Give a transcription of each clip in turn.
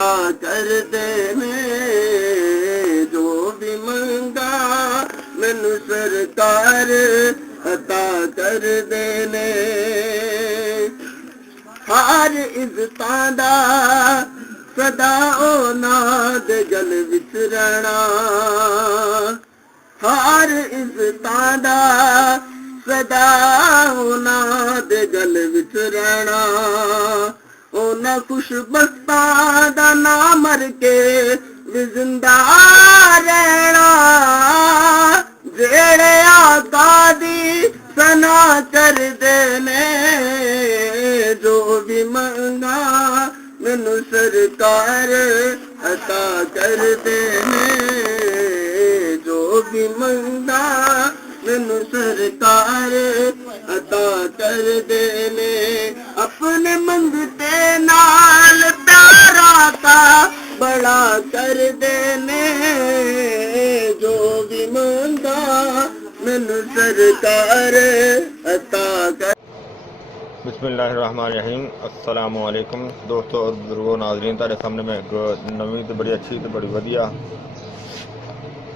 कर देने जो भी मंगा मैनू सरकार अता कर देने हर इज्जतां दा सदा नाद गल विच रहना हर इज्जतां दा सदा नाद गल विच रहना उन्हें खुशबख्तां दा ना मर के भी जिंदा रहना जेड़े आका दी सना कर देने जो भी मंगा मैनू सरकार अता कर देने जो भी मंगा मैनू सरकार अता कर देने अपने मंगते नाल प्यारा का बड़ा कर देने जो भी मंगा मैनू सरकार अता कर। बिस्मिल्लाहिर्रहमानिर्रहीम। अस्सलामु अलैकुम दोस्तों और बुजुर्गों नाज़रीन, तुहाडे सामने मैं एक नवीं तो बड़ी अच्छी तो बड़ी वधिया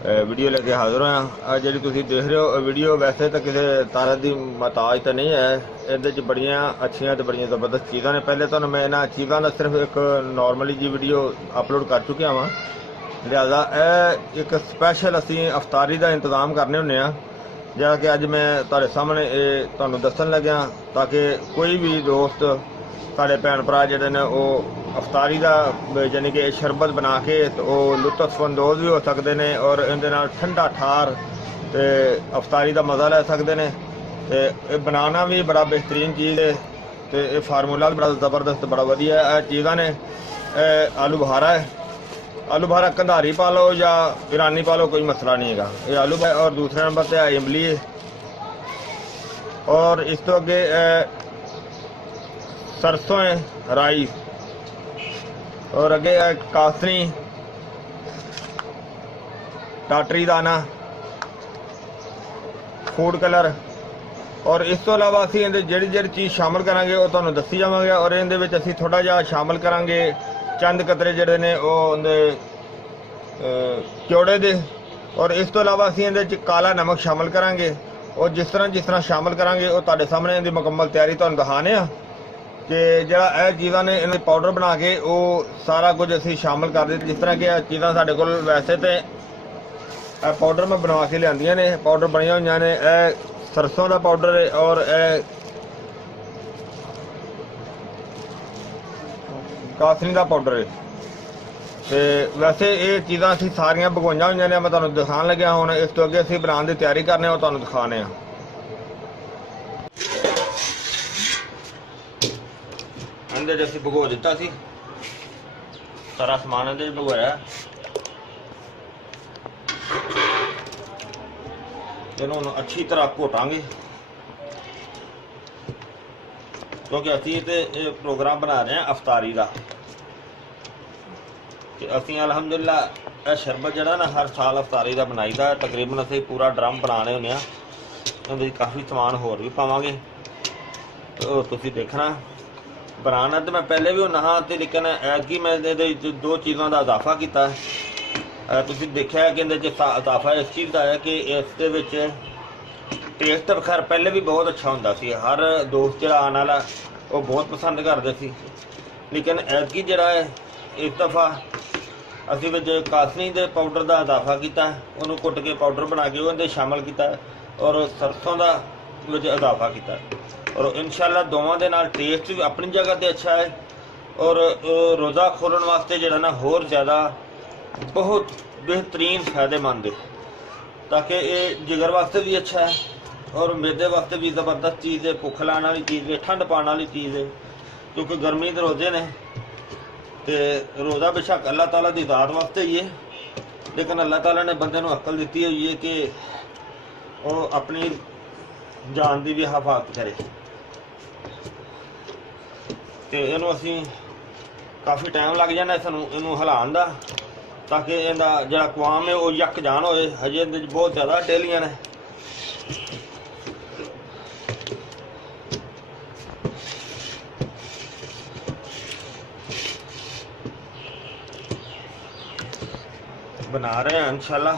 वीडियो लेके हाज़र हाँ। जी तुसीं देख रहे हो वीडियो वैसे तो किसी तारा की महताज तो नहीं है, ये बड़िया अच्छिया तो बड़िया जबरदस्त चीज़ा ने। पहले तो मैं इन्होंने चीज़ों का सिर्फ एक नॉर्मली जी वीडियो अपलोड कर चुकिया वा, लिहाजा एक स्पैशल असी अफतारी का इंतज़ाम करने होंने आ जरा कि अज मैं तुहाडे सामने तुहानूं दस्सण लग्या ताकि कोई भी दोस्त साढ़े भैन भरा जिहड़े ने वो अफतारी का यानी कि शरबत बना के तो वो लुत्फअंदोज़ भी हो सकते हैं और इहदे नाल ठंडा ठार तो अफतारी का मज़ा लै सकते हैं। तो बनाना भी बड़ा बेहतरीन चीज़ है, तो ये फार्मूला भी बड़ा ज़बरदस्त बड़ा वधिया है। चीज़ां ने आलू बुखारा है, आलू बुखारा कंधारी पा लो या ईरानी पा लो, कोई मसला नहीं है। ये आलू और दूसरे नंबर पर है इमली है और इस तो अगे सरसों है, राई और अगे कासनी, टाटरी दाना, फूड कलर और इस तो इलावा असीं इहदे जिहड़ी जिहड़ी चीज़ शामिल करांगे वो तुहानूं दस्सी जावांगे और इहदे विच असीं थोड़ा जिहा शामिल करांगे चंद कतरे जिहड़े ने वो क्योड़े दे और इस तो इलावा असीं इहदे च काला नमक शामिल करांगे और जिस तरह शामिल करांगे वो तुहाडे सामने इहदी मुकम्मल तैयारी तुहानूं दिखाने आ कि जिहड़ा यह चीज़ां ने इन्हें पाउडर बना के वो सारा कुछ असीं शामिल कर दित्ता। जिस तरह कि चीज़ां साडे कोल वैसे तो पाउडर मैं बनवा के लियांदियां ने, पाउडर बनिया हुई ने। सरसों का पाउडर है और कासनी का पाउडर है। तो वैसे ये चीज़ां असीं सारियां भगोईयां हुई ने, मैं तुहानूं दिखाण लग्या। हुण इस तो अगे असीं बनाउण की तैयारी करने वो तुहानूं दिखाने आ। अंदर असीं भगो दिता सी सारा समान अंदर भगोया, इन्होंने अच्छी तरह घोटांगे क्योंकि असीं ते प्रोग्राम बना रहे हैं अफतारी का। असीं अलहमदुलिल्लाह यह शरबत जरा ना हर साल अफतारी का बनाईदा, तकरीबन असीं पूरा ड्रम बनाने होंगे। उहदे काफ़ी समान होर भी पावांगे, तो तुसीं देखना। बनाना तो मैं पहले भी होना हाँ, लेकिन ऐतकी मैं दो चीज़ों का इजाफा किया। तुसीं देखिआ कि इहदे च इजाफा इस चीज़ का है कि इसदे विच टेस्ट तो खैर पहले भी बहुत अच्छा होंदा सी, हर दोस्त जिहड़ा आने वाला वो बहुत पसंद करते सी। लेकिन ऐतकी जिहड़ा है इस दफ़ा असीं विच कासनी दे पाउडर का इजाफा किया, उहनूं कुट के पाउडर बना के उहदे शामिल किया और सरसों का विच इजाफा किया और इंशाअल्लाह दोवां दे नाल टेस्ट भी अपनी जगह ते अच्छा है और रोज़ा खोलण वास्ते जिहड़ा ना होर ज़्यादा बहुत बेहतरीन फ़ायदेमंद है, ताकि ये जिगर वास्ते भी अच्छा है और मैदे वास्ते भी ज़बरदस्त चीज़ है, भुख लाने वाली चीज़ है, ठंड पाने वाली चीज़ है। क्योंकि गर्मी के रोज़े ने तो रोज़ा बेशक अल्लाह ताला की ज़ात वास्ते ही है, लेकिन अल्लाह ताला ने बंदे नूं अक्ल दी हुई है कि वो अपनी जान की भी हिफाजत करे। तो इनू असी काफ़ी टाइम लग जाना सानू इनू हिलाउण दा, ताकि इहदा जिहड़ा कवाम है वो यक जान होए। हजे इहदे बहुत ज़्यादा डेलियां ने। ਬਣਾ ਰਹੇ ਹਾਂ ਇਨਸ਼ਾਅੱਲਾ।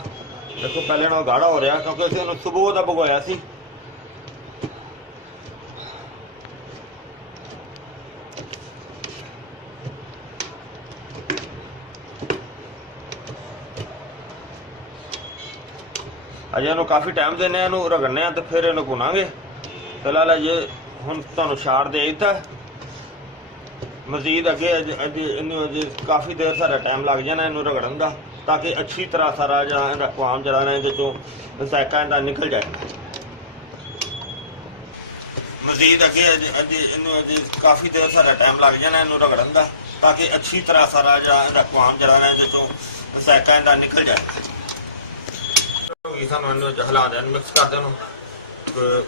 ਦੇਖੋ ਪਹਿਲੇ ਨਾਲੋਂ ਗਾੜਾ ਹੋ ਰਿਹਾ ਕਿਉਂਕਿ ਅਸੀਂ ਉਹਨੂੰ ਸੁਬਹ ਦਾ ਭਗੋਇਆ ਸੀ। ਅਜੇ ਇਹਨੂੰ ਕਾਫੀ ਟਾਈਮ ਦਿੰਦੇ ਹਾਂ, ਇਹਨੂੰ ਰਗੜਨੇ ਆ ਤੇ ਫਿਰ ਇਹਨੂੰ ਭੁਨਾਂਗੇ। ਫਿਲਹਾਲ ਅਜੇ ਹੁਣ ਤੁਹਾਨੂੰ ਛਾੜ ਦੇ ਦਿੱਤਾ। ਮਜ਼ੀਦ ਅੱਗੇ ਇਹਨੂੰ ਅਜੇ ਕਾਫੀ ਦੇਰ ਸਾਰਾ ਟਾਈਮ ਲੱਗ ਜਾਣਾ ਇਹਨੂੰ ਰਗੜਨ ਦਾ, ਤਾਂ ਕਿ ਅੱਛੀ ਤਰ੍ਹਾਂ ਸਾਰਾ ਜਿਹੜਾ ਇਹਦਾ ਕੁਆਮ ਜਿਹੜਾ ਨਾ ਇਹਦੇ ਚੋਂ ਜ਼ਾਇਕਾ ਇਹਦਾ ਨਿਕਲ ਜਾਏ। ਮਜ਼ੀਦ ਅੱਗੇ ਇਹਨੂੰ ਅਜੇ ਕਾਫੀ ਦੇਰ ਸਾਰਾ ਟਾਈਮ ਲੱਗ ਜਾਣਾ ਇਹਨੂੰ ਰਗੜਨ ਦਾ, ਤਾਂ ਕਿ ਅੱਛੀ ਤਰ੍ਹਾਂ ਸਾਰਾ ਜਿਹੜਾ ਇਹਦਾ ਕੁਆਮ ਜਿਹੜਾ ਨਾ ਇਹਦੇ ਚੋਂ ਜ਼ਾਇਕਾ ਇਹਦਾ ਨਿਕਲ ਜਾਏ। ਸਾਨੂੰ ਇਹਨੂੰ ਹਿਲਾ ਦੇਣ, ਮਿਕਸ ਕਰ ਦੇਣ।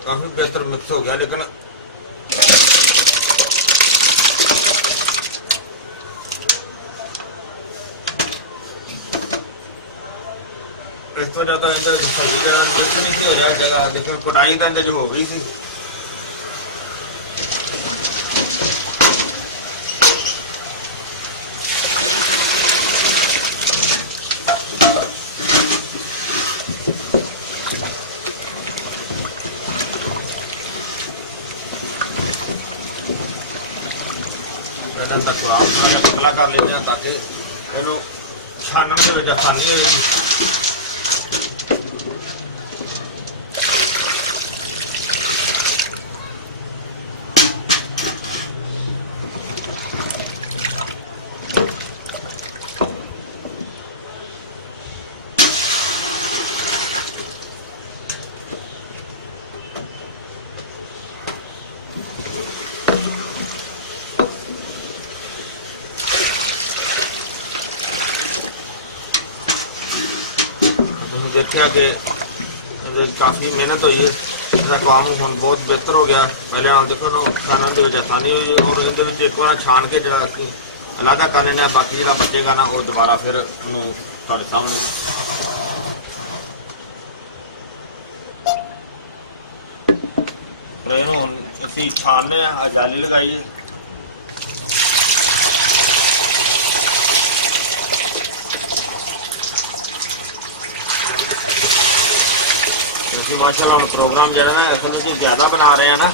ਕਾਫੀ ਬਿਹਤਰ ਮਿਕਸ ਹੋ ਗਿਆ। ਲੇਕਿਨ ਇਸ ਤੋਂ ਜ਼ਿਆਦਾ ਇਹਦੇ ਸਬਜ਼ੀ ਜਿਹੜਾ ਮਿਕਸ ਨਹੀਂ ਸੀ ਹੋ ਰਿਹਾ ਜਗ੍ਹਾ। ਦੇਖੋ ਕਟਾਈ ਤਾਂ ਇਹਦੇ 'ਚ ਹੋ ਗਈ ਸੀ। ਇਹਨਾਂ ਦਾ ਕੁਆਮ ਥੋੜ੍ਹਾ ਜਿਹਾ ਪਤਲਾ ਕਰ ਲੈਂਦੇ ਹਾਂ ਤਾਂ ਕਿ ਇਹਨੂੰ ਛਾਨਣ ਦੇ ਵਿੱਚ ਆਸਾਨੀ ਹੋਏਗੀ। देखा कि काफ़ी मेहनत हुई है। इसका काम हम बहुत बेहतर हो गया। पहले आप देखो ना खाना आसानी हुई और ये एक बार छान के जो अलहदा कर लेना, बाकी जो बचेगा ना वो दोबारा फिर तुहाडे सामने असीं छानने जाली लगाई है। माशाल्लाह हम प्रोग्राम जो है ना असल में ज़्यादा बना रहे हैं ना,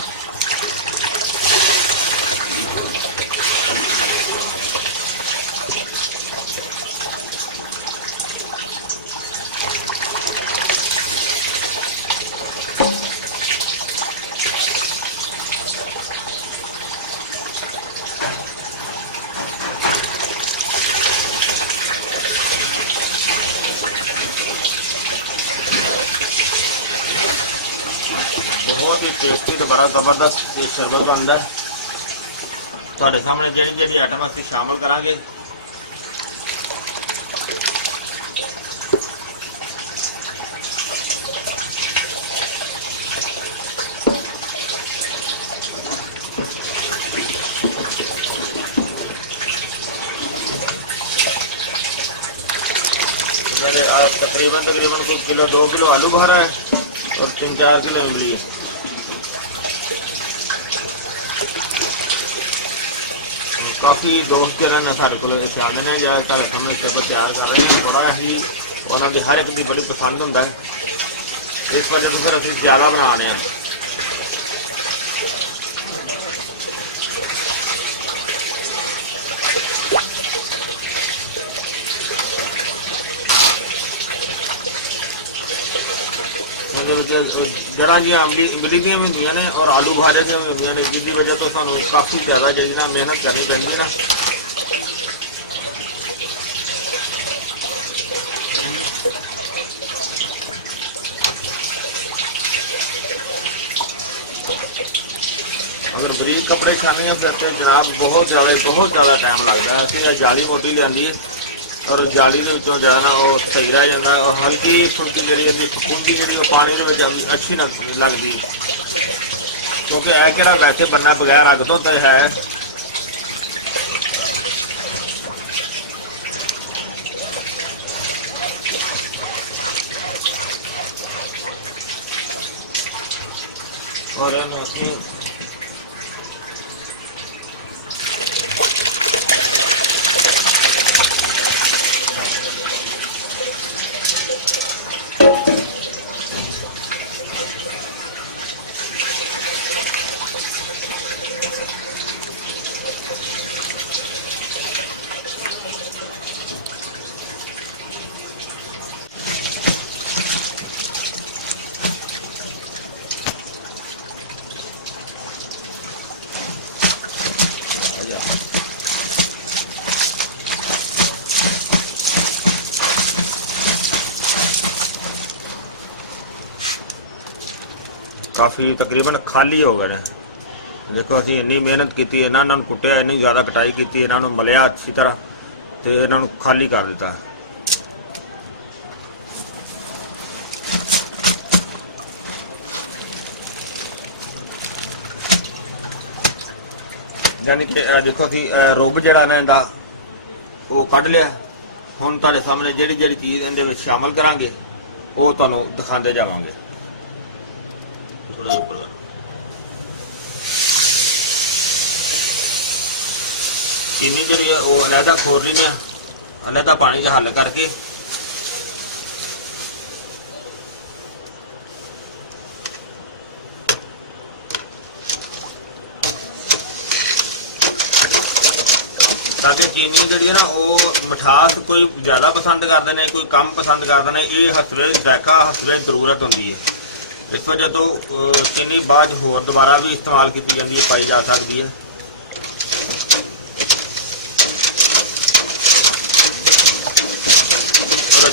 बहुत ही टेस्टी तो बड़ा जबरदस्त शरबत बनता है। ਤੁਹਾਡੇ ਸਾਹਮਣੇ ਜਿਹੜੀ ਜਿਹੜੀ ਆਈਟਮ ਅਸੀਂ ਸ਼ਾਮਲ ਕਰਾਂਗੇ तकरीबन कुछ किलो 2 किलो आलू भरा है और 3-4 किलो इमली है। काफ़ी दोस्त जो ने सारे को आते हैं या सारे सामने शरबत तैयार कर रहे हैं। थोड़ा ही उन्होंने हर एक की बड़ी पसंद होंगे, इस वजह तो फिर असीं ज़्यादा बना रहे हैं। जड़ा जी इमली दी भी होंगे ने और आलू बुखारे दी भी होंगे ने, जिसकी वजह तो सानू काफ़ी ज़्यादा जी ना मेहनत करनी पैंदी ना। अगर बरीक कपड़े छाने हैं फिर तो जनाब बहुत ज़्यादा टाइम लगता है। असं जाली मोटी लिया और जाली के विचों जो है ना वो सही रह जाता है और हल्की फुल्की जी फफूंदी जी पानी के अच्छी ना लगती, क्योंकि यह कि वैसे बनना बगैर अग तो है। और ਕਾਫੀ ਤਕਰੀਬਨ ਖਾਲੀ ਹੋ ਗਏ ਨੇ। ਦੇਖੋ ਅਸੀਂ ਇੰਨੀ ਮਿਹਨਤ ਕੀਤੀ, ਇਹਨਾਂ ਨੂੰ ਕੁੱਟਿਆ, ਇੰਨੀ ਜ਼ਿਆਦਾ ਕਟਾਈ ਕੀਤੀ, ਇਹਨਾਂ ਨੂੰ ਮਲਿਆ ਅੱਛੀ ਤਰ੍ਹਾਂ ਤੇ ਇਹਨਾਂ ਨੂੰ ਖਾਲੀ ਕਰ ਦਿੱਤਾ। ਯਾਨੀ ਕਿ ਦੇਖੋ ਅਸੀਂ ਰੁੱਬ ਜਿਹੜਾ ਨਾ ਇਹਦਾ ਉਹ ਕੱਢ ਲਿਆ। ਹੁਣ ਤੁਹਾਡੇ ਸਾਹਮਣੇ ਜਿਹੜੀ ਜਿਹੜੀ ਚੀਜ਼ ਇਹਦੇ ਵਿੱਚ ਸ਼ਾਮਲ ਕਰਾਂਗੇ ਉਹ ਤੁਹਾਨੂੰ ਦਿਖਾਉਂਦੇ ਜਾਵਾਂਗੇ। ਥੋੜਾ ਉੱਪਰ ਚੀਨੀ ਜਿਹੜੀ ਹੈ ਉਹ ਅਲੱਗਾ ਖੋਰ ਲੈਂਦੇ ਆ, ਅਲੱਗਾ ਪਾਣੀ 'ਚ ਹੱਲ ਕਰਕੇ ਤਾਂ ਕਿ ਚੀਨੀ ਜਿਹੜੀ ਹੈ ਨਾ ਉਹ ਮਿਠਾਸ ਕੋਈ ਜ਼ਿਆਦਾ ਪਸੰਦ ਕਰਦੇ ਨੇ, ਕੋਈ ਕਮ ਪਸੰਦ ਕਰਦੇ ਨੇ। ਇਹ ਹਸਵੇ ਜ਼ਾਇਕਾ ਹਸਵੇ ਜ਼ਰੂਰਤ ਹੁੰਦੀ ਹੈ। ਇਸ ਵਜ੍ਹਾ ਤੋਂ ਚੀਨੀ ਬਾਅਦ ਹੋਰ ਦੁਬਾਰਾ ਵੀ ਇਸਤੇਮਾਲ ਕੀਤੀ ਜਾਂਦੀ ਹੈ, ਪਾਈ ਜਾ ਸਕਦੀ ਹੈ।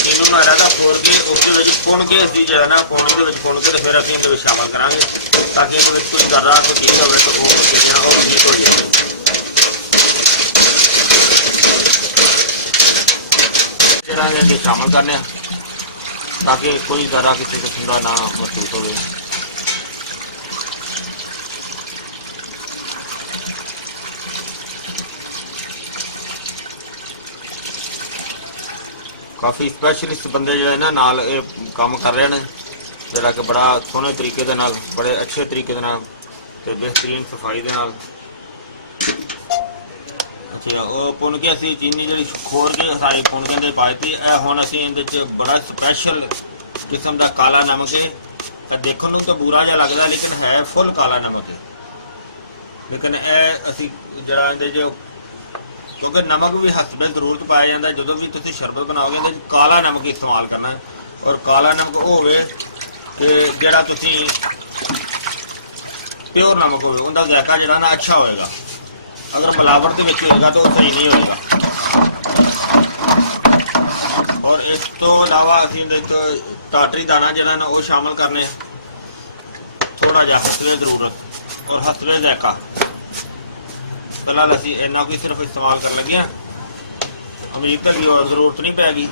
ਚੀਨੀ ਨੂੰ ਅਲੱਗਾ ਖੋਰ ਕੇ ਉਸ ਦੇ ਵਿੱਚ ਪੁਣ ਕੇ ਅਸੀਂ ਜਿਹੜਾ ਨਾ ਪੁਣ ਦੇ ਵਿੱਚ ਪੁਣ ਕੇ ਤੇ ਫਿਰ ਅਸੀਂ ਇਹਦੇ ਵਿੱਚ ਸ਼ਾਮਲ ਕਰਾਂਗੇ ਤਾਂ ਕਿ ਇਹਦੇ ਵਿੱਚ ਕੋਈ ਜ਼ਰਾ ਕੋਈ ਚੀਜ਼ ਹੋਵੇ ਤਾਂ ਉਹ ਚੀਜ਼ਾਂ ਉਹ ਠੀਕ ਹੋ ਜਾਵੇ। ਇਹਦੇ ਸ਼ਾਮਲ ਕਰਨੇ ਆ ਤਾਂ ਕਿ ਕੋਈ ਜ਼ਰਾ ਕਿਸੇ ਕਿਸਮ ਦਾ ਨਾ ਮਹਿਸੂਸ ਹੋਵੇ। ਕਾਫੀ ਸਪੈਸ਼ਲਿਸਟ ਬੰਦੇ ਜਿਹੜੇ ਨਾ ਨਾਲ ਇਹ ਕੰਮ ਕਰ ਰਹੇ ਨੇ, ਜਿਹੜਾ ਕਿ ਬੜਾ ਸੋਹਣੇ ਤਰੀਕੇ ਦੇ ਨਾਲ, ਬੜੇ ਅੱਛੇ ਤਰੀਕੇ ਦੇ ਨਾਲ ਤੇ ਬਿਹਤਰੀਨ ਸਫਾਈ ਦੇ ਨਾਲ ਉਹ ਪੁਣ ਕੇ ਅਸੀਂ ਚੀਨੀ ਜਿਹੜੀ ਖੋਰ ਕੇ ਸਾਰੀ ਪੁਣ ਕੇ ਦੇ ਪਾਈ ਤੀ। ਇਹ ਹੁਣ ਅਸੀਂ ਇਹਦੇ 'ਚ ਬੜਾ ਸਪੈਸ਼ਲ ਕਿਸਮ ਦਾ ਕਾਲਾ ਨਮਕ ਹੈ। ਤਾਂ ਦੇਖਣ ਨੂੰ ਤਾਂ ਬੁਰਾ ਜਿਹਾ ਲੱਗਦਾ ਲੇਕਿਨ ਹੈ ਫੁੱਲ ਕਾਲਾ ਨਮਕ ਹੈ। ਲੇਕਿਨ ਇਹ ਅਸੀਂ ਜਿਹੜਾ ਇਹਦੇ 'ਚ ਕਿਉਂਕਿ ਨਮਕ ਵੀ ਹਸਬੇ ਜ਼ਰੂਰਤ ਪਾਇਆ ਜਾਂਦਾ। ਜਦੋਂ ਵੀ ਤੁਸੀਂ ਸ਼ਰਬਤ ਬਣਾਓਗੇ ਇਹਦੇ 'ਚ ਕਾਲਾ ਨਮਕ ਇਸਤੇਮਾਲ ਕਰਨਾ ਔਰ ਕਾਲਾ ਨਮਕ ਉਹ ਹੋਵੇ ਕਿ ਜਿਹੜਾ ਤੁਸੀਂ ਪਿਓਰ ਨਮਕ ਹੋਵੇ, ਉਹਦਾ ਜ਼ਾਇਕਾ ਜਿਹੜਾ ਨਾ ਅੱਛਾ ਹੋਏਗਾ। अगर मिलावट के विच होएगा तो सही नहीं होएगा। और इस तो इलावा असीं टाटरी दाना जिहड़ा ना वो शामिल करने, थोड़ा जिहा हसवे जरूरत और हसवे ज़ायका। फिलहाल असीं इन्ना कोई सिर्फ इस्तेमाल कर लगे, अमीर तो भी और जरूरत नहीं पैगी।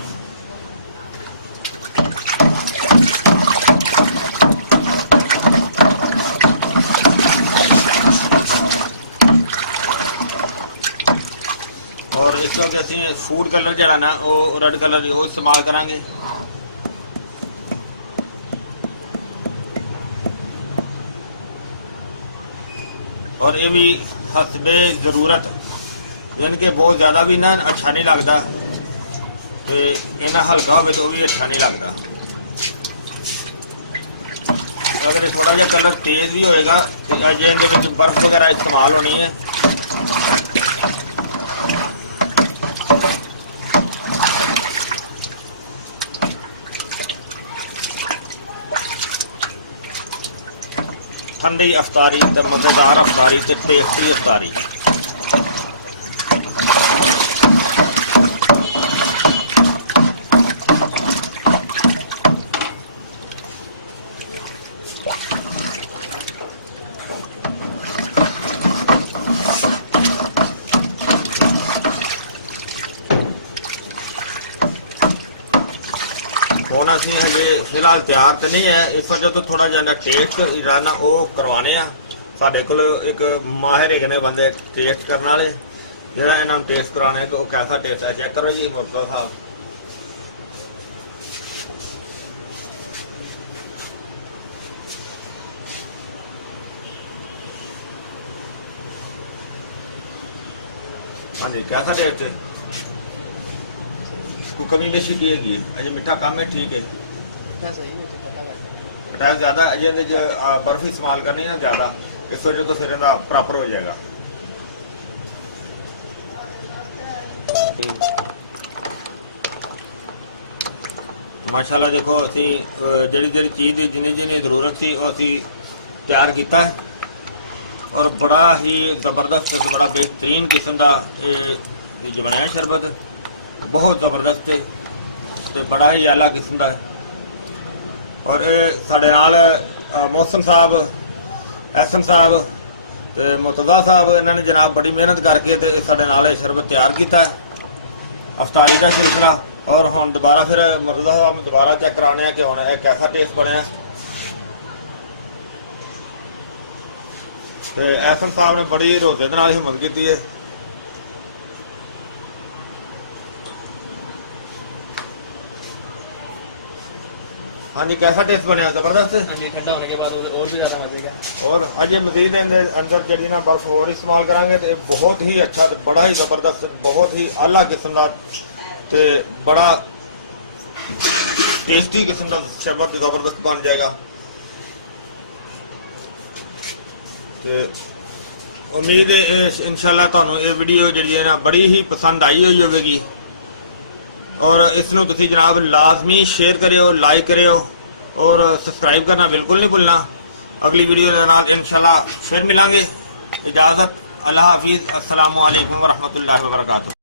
और इस वक्त असीं फूड कलर जिहड़ा ना वो रेड कलर वो इस्तेमाल करांगे। और ये भी हसबे ज़रूरत, यानी कि बहुत ज़्यादा भी ना अच्छा नहीं लगता तो इन्ना हल्का हो तो भी अच्छा नहीं लगता। अगर थोड़ा जिहा कलर तेज़ भी होएगा तो अजे इहदे विच बर्फ वगैरह इस्तेमाल होनी है। ठंडी अफ्तारी ते मज़ेदार अफ्तारी ते टेस्टी अफ्तारी। ਹੁਣ ਅਸੀਂ ਹਜੇ ਫਿਲਹਾਲ ਤਿਆਰ ਤੇ ਨਹੀਂ ਹੈ, ਇਸ ਵਜ੍ਹਾ ਤੋਂ ਥੋੜਾ ਜਿਹਾ ਟੇਸਟ ਜਿਹੜਾ ਨਾ ਉਹ ਕਰਵਾਣੇ ਆ। ਸਾਡੇ ਕੋਲ ਇੱਕ ਮਾਹਿਰ ਹੈਗੇ ਨੇ ਬੰਦੇ ਟੇਸਟ ਕਰਨ ਵਾਲੇ, ਜਿਹੜਾ ਇਹਨਾਂ ਨੂੰ ਟੇਸਟ ਕਰਾਉਣਾ ਕਿ ਉਹ ਕਿਹਦਾ ਟੇਸਟ ਹੈ। ਚੈੱਕ ਕਰੋ ਜੀ ਮੁਰਤਜ਼ਾ ਸਾਹਿਬ। हाँ जी, कैसा टेस्ट है? कोई कमी बेशी की हैगी? अजे मिठा कम है, ठीक है। खटास ज़्यादा अजे बर्फ इस्तेमाल करनी है ज़्यादा, इस वजह तो फिर प्रॉपर हो जाएगा। माशाल्लाह देखो असी जी चीज़ की जिन्नी जिन्नी जरूरत थी वो असी तैयार किया है और बड़ा ही जबरदस्त बड़ा बेहतरीन किस्म का जो बनाया शरबत, बहुत जबरदस्त है, बड़ा ही आला किस्म का है। और ये साडे नाल ਮੌਸਮ ਸਾਹਿਬ, ਐਸਐਮ ਸਾਹਿਬ ਤੇ ਮੁਰਤਜ਼ਾ ਸਾਹਿਬ, ਇਹਨਾਂ ਨੇ ਜਨਾਬ ਬੜੀ ਮਿਹਨਤ ਕਰਕੇ ਤੇ ਸਾਡੇ ਨਾਲ ਇਹ ਸ਼ਰਬਤ ਤਿਆਰ ਕੀਤਾ ਅਫਤਾਰੀ ਦਾ ਸਿਲਸਿਲਾ। ਔਰ ਹੁਣ ਦੁਬਾਰਾ ਫਿਰ ਮੁਰਤਜ਼ਾ ਸਾਹਿਬ ਨੂੰ ਦੁਬਾਰਾ ਚੈੱਕ ਕਰਾਉਣੇ ਆ ਕਿ ਹੁਣ ਇਹ ਕਿਹਦਾ ਟੇਸਟ ਬਣਿਆ। ਤੇ ਐਸਐਮ ਸਾਹਿਬ ਨੇ ਬੜੀ ਰੋਜ਼ੇ ਦੇ ਨਾਲ ਹਿੰਮਤ ਕੀਤੀ ਹੈ। हाँ जी, कैसा टेस्ट बनया? जबरदस्त। हाँ जी, ठंडा होने के बाद और भी ज्यादा मजे का। और आज ये मजीद अंदर जी ना बर्फ और इस्तेमाल करांगे तो बहुत ही अच्छा, बड़ा ही जबरदस्त, बहुत ही आला किस्म का ते बड़ा टेस्टी किस्म का शरबत जबरदस्त बन जाएगा। ते उम्मीद है इंशाल्लाह तुहानू ये वीडियो जी है ना बड़ी ही पसंद आई हुई होगी। और इसनों तुसी जनाब लाजमी शेयर करियो, लाइक करियो और सब्सक्राइब करना बिल्कुल नहीं भूलना। अगली वीडियो के नाल इंशाल्लाह फिर मिलांगे। इजाजत, अल्लाह हाफिज, अस्सलामु अलैकुम व रहमतुल्लाहि व बरकातुहू।